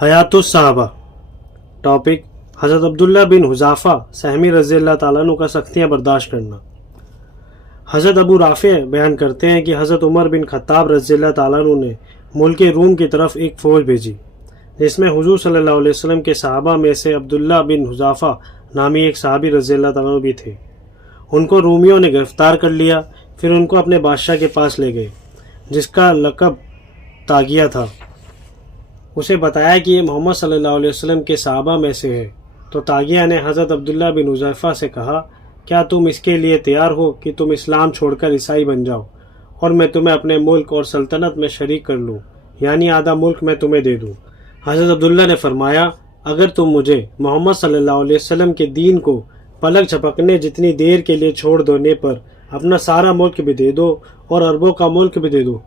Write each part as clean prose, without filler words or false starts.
हयात सहाबा। टॉपिक हज़रत अब्दुल्ला बिन हुज़ाफ़ा सहमी रज़ी अल्लाह ताला अन्हु का सख्तियाँ बर्दाश्त करना। हज़रत अबू राफ़े बयान करते हैं कि हज़रत उमर बिन खत्ताब रज़ी अल्लाह ताला अन्हु ने मुल्क रूम की तरफ एक फ़ौज भेजी जिसमें हुज़ूर सल्लल्लाहु अलैहि वसल्लम के सहाबा में से अब्दुल्ला बिन हुज़ाफ़ा नामी एक सहाबी रज़ी अल्लाह ताला अन्हु भी थे। उनको रूमियों ने गिरफ़्तार कर लिया, फिर उनको अपने बादशाह के पास ले गए जिसका लक़ब तागिया था। उसे बताया कि ये मोहम्मद सल्लल्लाहु अलैहि वसल्लम के सहाबा में से है। तो तागिया ने हज़रत अब्दुल्ला बिन हुज़ैफ़ा से कहा, क्या तुम इसके लिए तैयार हो कि तुम इस्लाम छोड़कर ईसाई बन जाओ और मैं तुम्हें अपने मुल्क और सल्तनत में शरीक कर लूँ, यानी आधा मुल्क मैं तुम्हें दे दूँ। हज़रत अब्दुल्ला ने फरमाया, अगर तुम मुझे मोहम्मद सल्लल्लाहु अलैहि वसल्लम के दीन को पलक झपकने जितनी देर के लिए छोड़ देने पर अपना सारा मुल्क भी दे दो और अरबों का मुल्क भी दे दो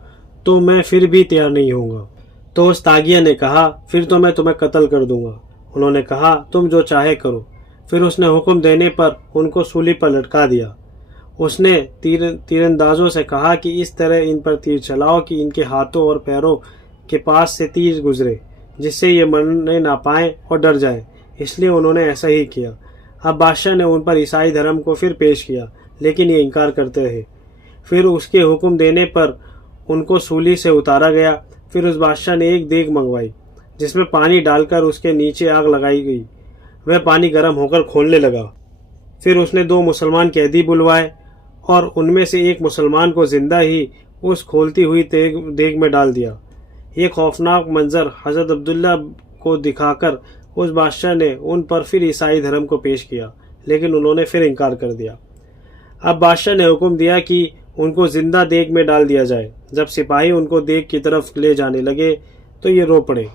तो मैं फिर भी तैयार नहीं होऊंगा। तो उस तागिया ने कहा, फिर तो मैं तुम्हें कत्ल कर दूंगा। उन्होंने कहा, तुम जो चाहे करो। फिर उसने हुक्म देने पर उनको सूली पर लटका दिया। उसने तीरंदाजों से कहा कि इस तरह इन पर तीर चलाओ कि इनके हाथों और पैरों के पास से तीर गुजरे, जिससे ये मरने ना पाएं और डर जाएं। इसलिए उन्होंने ऐसा ही किया। अब बादशाह ने उन पर ईसाई धर्म को फिर पेश किया, लेकिन ये इनकार करते रहे। फिर उसके हुक्म देने पर उनको सूली से उतारा गया। फिर उस बादशाह ने एक देग मंगवाई जिसमें पानी डालकर उसके नीचे आग लगाई गई। वह पानी गर्म होकर खोलने लगा। फिर उसने 2 मुसलमान कैदी बुलवाए और उनमें से एक मुसलमान को जिंदा ही उस खोलती हुई देग में डाल दिया। ये खौफनाक मंजर हज़रत अब्दुल्ला को दिखाकर उस बादशाह ने उन पर फिर ईसाई धर्म को पेश किया, लेकिन उन्होंने फिर इनकार कर दिया। अब बादशाह ने हुक्म दिया कि उनको जिंदा देग में डाल दिया जाए। जब सिपाही उनको देग की तरफ ले जाने लगे तो ये रो पड़े।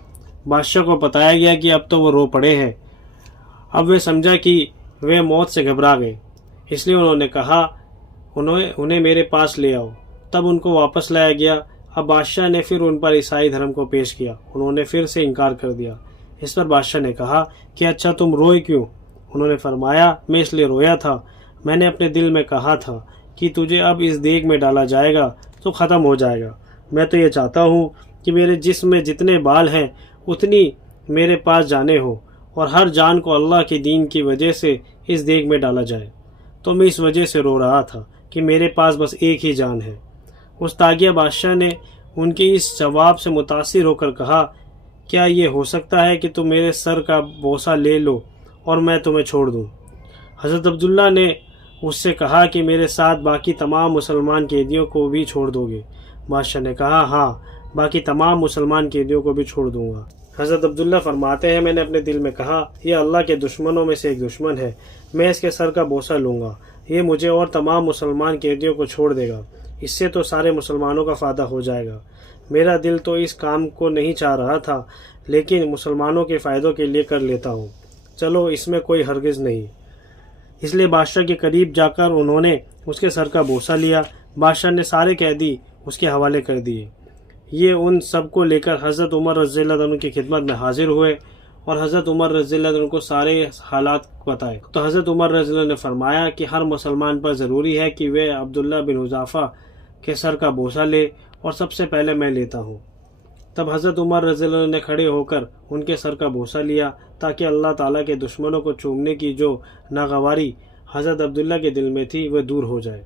बादशाह को बताया गया कि अब तो वो रो पड़े हैं। अब वे समझा कि वे मौत से घबरा गए, इसलिए उन्होंने कहा, उन्हें मेरे पास ले आओ। तब उनको वापस लाया गया। अब बादशाह ने फिर उन पर ईसाई धर्म को पेश किया। उन्होंने फिर से इनकार कर दिया। इस पर बादशाह ने कहा कि अच्छा तुम रोए क्यों? उन्होंने फरमाया, मैं इसलिए रोया था, मैंने अपने दिल में कहा था कि तुझे अब इस देग में डाला जाएगा तो ख़त्म हो जाएगा। मैं तो ये चाहता हूँ कि मेरे जिस्म में जितने बाल हैं उतनी मेरे पास जाने हो और हर जान को अल्लाह के दीन की वजह से इस देग में डाला जाए। तो मैं इस वजह से रो रहा था कि मेरे पास बस एक ही जान है। उस तागिया बादशाह ने उनके इस जवाब से मुतासिर होकर कहा, क्या ये हो सकता है कि तुम मेरे सर का बोसा ले लो और मैं तुम्हें छोड़ दूँ? हज़रत अब्दुल्ला ने उससे कहा कि मेरे साथ बाकी तमाम मुसलमान कैदियों को भी छोड़ दोगे? बादशाह ने कहा, हाँ, बाकी तमाम मुसलमान कैदियों को भी छोड़ दूंगा। हज़रत अब्दुल्ला फरमाते हैं, मैंने अपने दिल में कहा, यह अल्लाह के दुश्मनों में से एक दुश्मन है, मैं इसके सर का बोसा लूँगा, ये मुझे और तमाम मुसलमान कैदियों को छोड़ देगा। इससे तो सारे मुसलमानों का फ़ायदा हो जाएगा। मेरा दिल तो इस काम को नहीं चाह रहा था, लेकिन मुसलमानों के फ़ायदों के लिए कर लेता हूँ। चलो, इसमें कोई हरगिज़ नहीं। इसलिए बादशाह के करीब जाकर उन्होंने उसके सर का बोसा लिया। बादशाह ने सारे कैदी उसके हवाले कर दिए। ये उन सब को लेकर हज़रत उमर रज़ी अल्लाह अन्हु की खिदमत में हाजिर हुए और हज़रत उमर रज़ी अल्लाह अन्हु को सारे हालात बताए। तो हज़रत उमर रज़ी अल्लाह ने फरमाया कि हर मुसलमान पर ज़रूरी है कि वे अब्दुल्ला बिन हुज़ाफ़ा के सर का बोसा ले और सबसे पहले मैं लेता हूँ। तब हज़रत उमर रज़ी अल्लाह ने खड़े होकर उनके सर का बोसा लिया ताकि अल्लाह ताला के दुश्मनों को चूमने की जो नागवारी हज़रत अब्दुल्ला के दिल में थी वह दूर हो जाए।